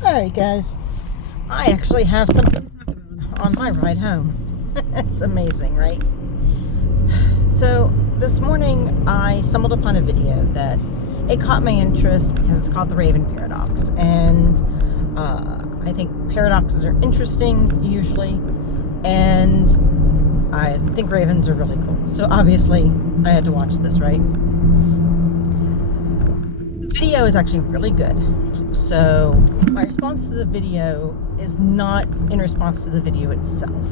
Alright guys, I actually have something to talk about on my ride home. It's amazing, right? So this morning I stumbled upon a video that it caught my interest because it's called the Raven Paradox, and I think paradoxes are interesting usually, and I think ravens are really cool. So obviously I had to watch this, right? The video is actually really good. So my response to the video is not in response to the video itself.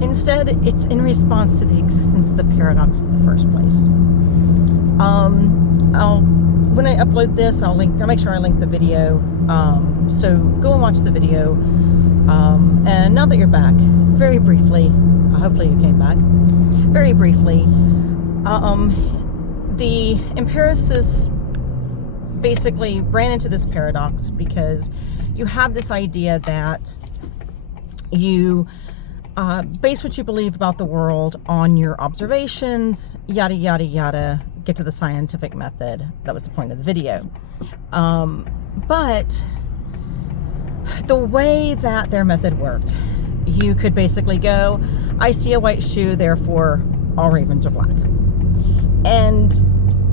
Instead, it's in response to the existence of the paradox in the first place. When I upload this, I'll make sure I link the video. So go and watch the video. And now that you're back, very briefly, hopefully you came back, very briefly, the empiricists basically ran into this paradox because you have this idea that you base what you believe about the world on your observations, yada, yada, yada, get to the scientific method. That was the point of the video. But the way that their method worked, you could basically go, I see a white shoe, therefore all ravens are black. And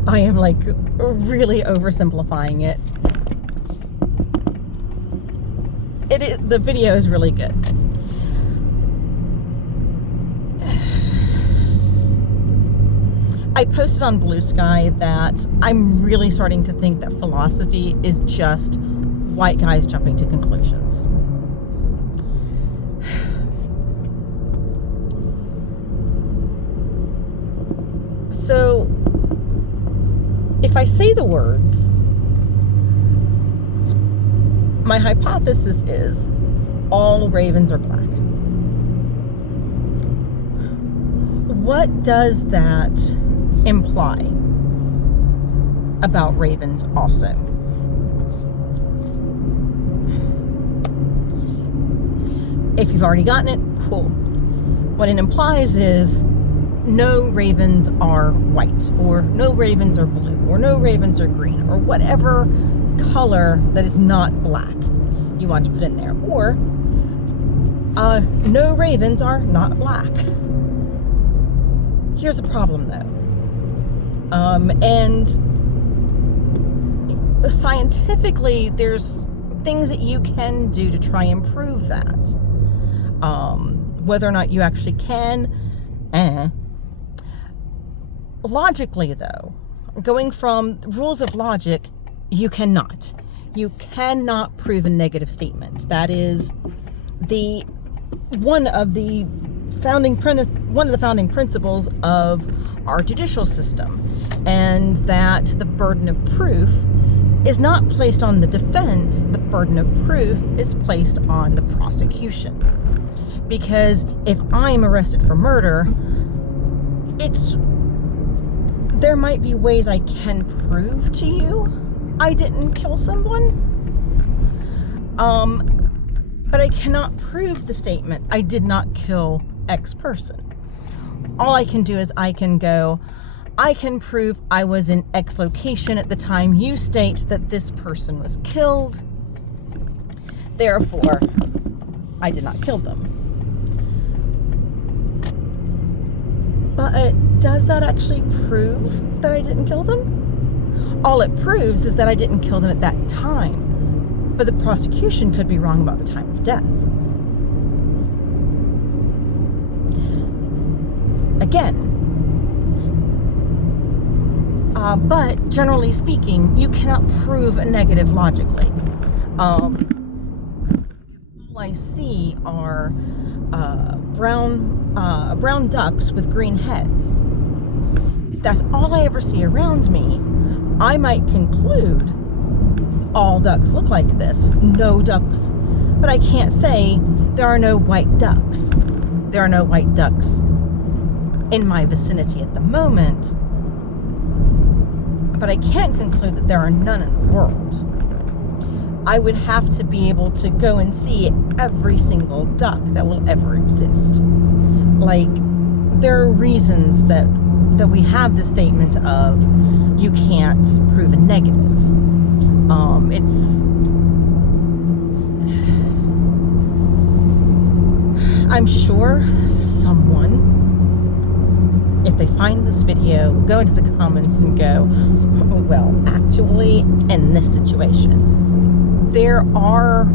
I am like really oversimplifying it. The video is really good. I posted on Blue Sky that I'm really starting to think that philosophy is just white guys jumping to conclusions. So, if I say the words, my hypothesis is all ravens are black. What does that imply about ravens also? If you've already gotten it, cool. What it implies is no ravens are white, or no ravens are blue, or no ravens are green, or whatever color that is not black you want to put in there. Or no ravens are not black. Here's the problem though. And scientifically, there's things that you can do to try and prove that. Whether or not you actually can, Logically, though, going from rules of logic, you cannot. You cannot prove a negative statement. That is one of the founding principles of our judicial system, and that the burden of proof is not placed on the defense. The burden of proof is placed on the prosecution. Because if I'm arrested for murder, there might be ways I can prove to you I didn't kill someone. But I cannot prove the statement, I did not kill X person. All I can do is I can prove I was in X location at the time you state that this person was killed. Therefore, I did not kill them. But does that actually prove that I didn't kill them? All it proves is that I didn't kill them at that time. But the prosecution could be wrong about the time of death. Again. But generally speaking, you cannot prove a negative logically. All I see are brown ducks with green heads. If that's all I ever see around me, I might conclude all ducks look like this. No ducks. But I can't say there are no white ducks. There are no white ducks in my vicinity at the moment. But I can't conclude that there are none in the world. I would have to be able to go and see every single duck that will ever exist. Like, there are reasons that we have the statement of you can't prove a negative. I'm sure someone, if they find this video, will go into the comments and go, well, actually, in this situation, there are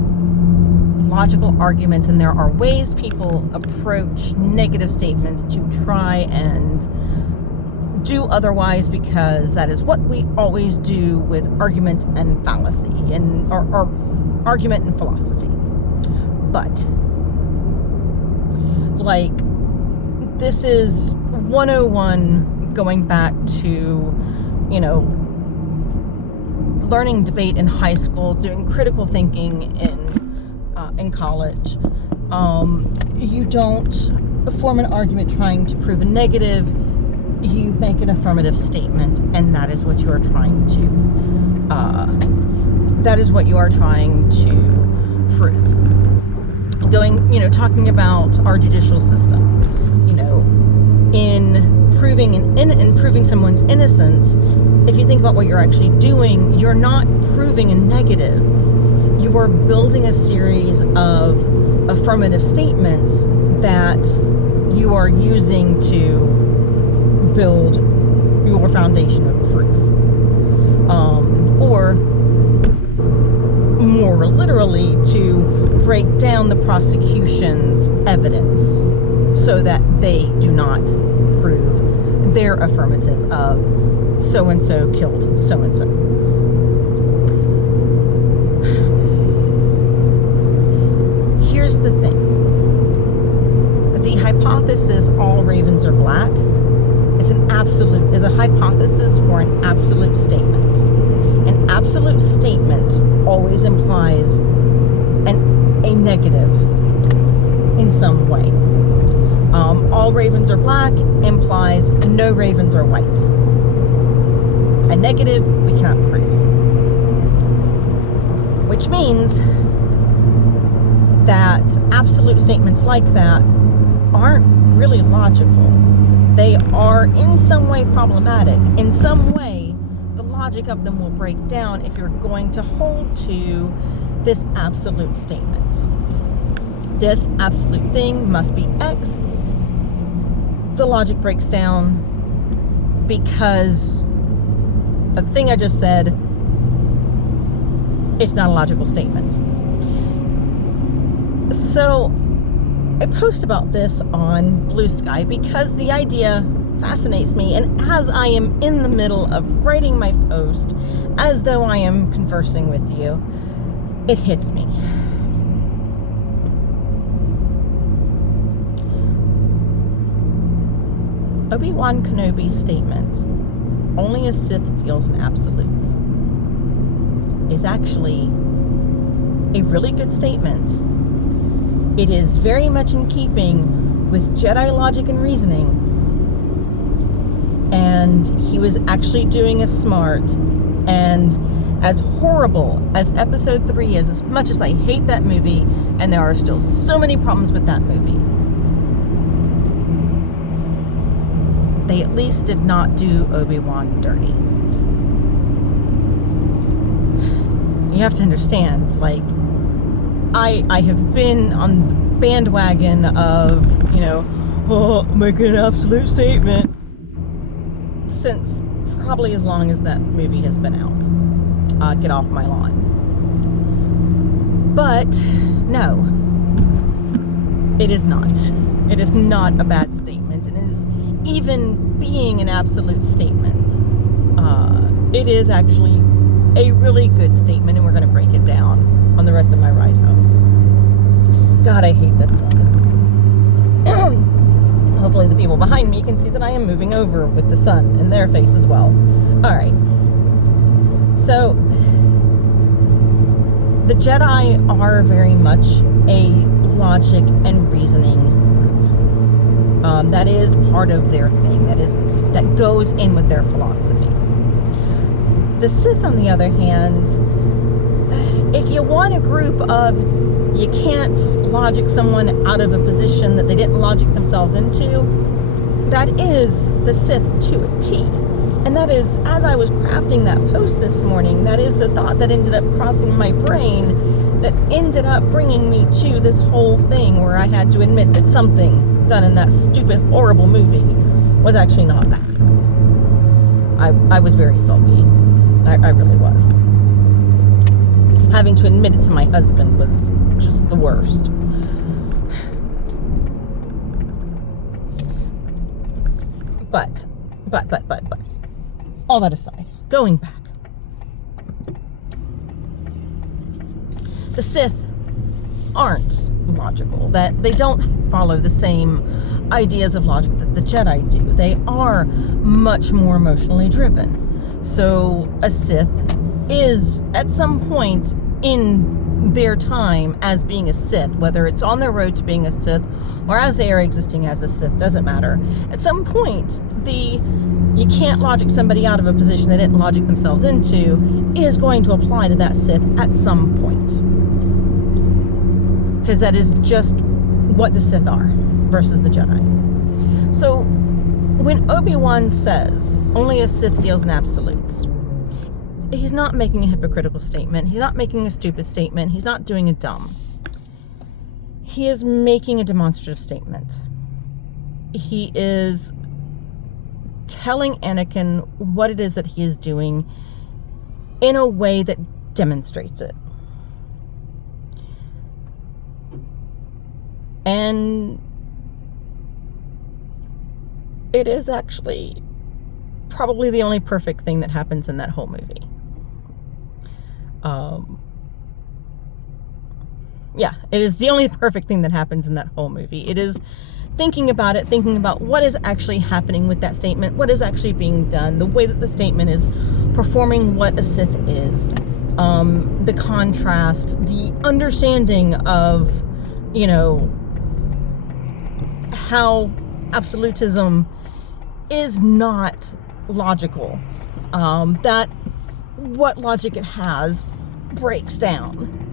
logical arguments and there are ways people approach negative statements to try and do otherwise, because that is what we always do with argument and fallacy and or argument and philosophy. But like, this is 101 going back to, you know, learning debate in high school, doing critical thinking in college. You don't form an argument trying to prove a negative. You make an affirmative statement, and that is what you are trying to prove. Talking about our judicial system, in proving someone's innocence, if you think about what you're actually doing, you're not proving a negative. You are building a series of affirmative statements that you are using to build your foundation of proof. Or more literally, to break down the prosecution's evidence so that they do not prove their affirmative of so-and-so killed so-and-so. Here's the thing. The hypothesis, all ravens are black, is a hypothesis for an absolute statement. An absolute statement always implies a negative in some way. All ravens are black implies no ravens are white. A negative we cannot prove. Which means that absolute statements like that aren't really logical. They are in some way problematic. In some way, the logic of them will break down if you're going to hold to this absolute statement. This absolute thing must be X. The logic breaks down because the thing I just said, it's not a logical statement. So I post about this on Blue Sky because the idea fascinates me, and as I am in the middle of writing my post, as though I am conversing with you, it hits me. Obi-Wan Kenobi's statement, "Only a Sith deals in absolutes," is actually a really good statement. It is very much in keeping with Jedi logic and reasoning. And he was actually doing a smart, and as horrible as Episode 3 is, as much as I hate that movie, and there are still so many problems with that movie, they at least did not do Obi-Wan dirty. You have to understand, like, I have been on the bandwagon of, making an absolute statement since probably as long as that movie has been out. Get off my lawn. But no, it is not. It is not a bad statement. And it is, even being an absolute statement, it is actually a really good statement, and we're going to break it down on the rest of my ride home. God, I hate this sun. Hopefully the people behind me can see that I am moving over with the sun in their face as well. Alright. So, the Jedi are very much a logic and reasoning group. That is part of their thing. That goes in with their philosophy. The Sith, on the other hand, if you want a group of, you can't logic someone out of a position that they didn't logic themselves into, that is the Sith to a T. And that is, as I was crafting that post this morning, that is the thought that ended up crossing my brain, that ended up bringing me to this whole thing where I had to admit that something done in that stupid, horrible movie was actually not bad. I was very sulky. I really was. Having to admit it to my husband was just the worst. But, all that aside, going back. The Sith aren't logical, that they don't follow the same ideas of logic that the Jedi do. They are much more emotionally driven. So a Sith is, at some point in their time as being a Sith, whether it's on their road to being a Sith or as they are existing as a Sith, doesn't matter. At some point, you can't logic somebody out of a position they didn't logic themselves into is going to apply to that Sith at some point. Because that is just what the Sith are versus the Jedi. So when Obi-Wan says only a Sith deals in absolutes, he's not making a hypocritical statement. He's not making a stupid statement. He's not doing a dumb. He is making a demonstrative statement. He is telling Anakin what it is that he is doing in a way that demonstrates it. And it is actually probably the only perfect thing that happens in that whole movie. Yeah, it is the only perfect thing that happens in that whole movie. It is thinking about what is actually happening with that statement, what is actually being done, the way that the statement is performing what a Sith is, the contrast, the understanding of, how absolutism is not logical, that what logic it has breaks down.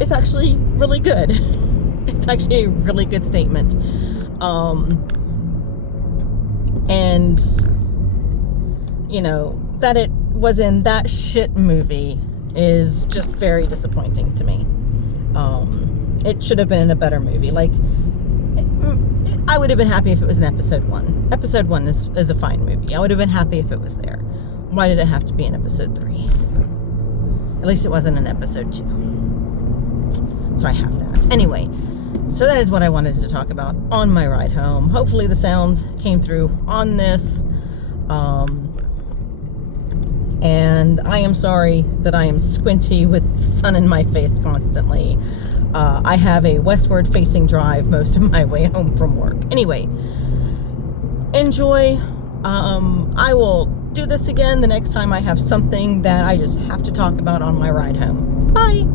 It's actually really good. It's actually a really good statement. And, that it was in that shit movie is just very disappointing to me. It should have been in a better movie. I would have been happy if it was in episode 1. Episode 1 is a fine movie. I would have been happy if it was there. Why did it have to be in episode 3? At least it wasn't in episode 2. So I have that. Anyway, so that is what I wanted to talk about on my ride home. Hopefully the sound came through on this. And I am sorry that I am squinty with the sun in my face constantly. I have a westward facing drive most of my way home from work. Anyway, enjoy. I will do this again the next time I have something that I just have to talk about on my ride home. Bye.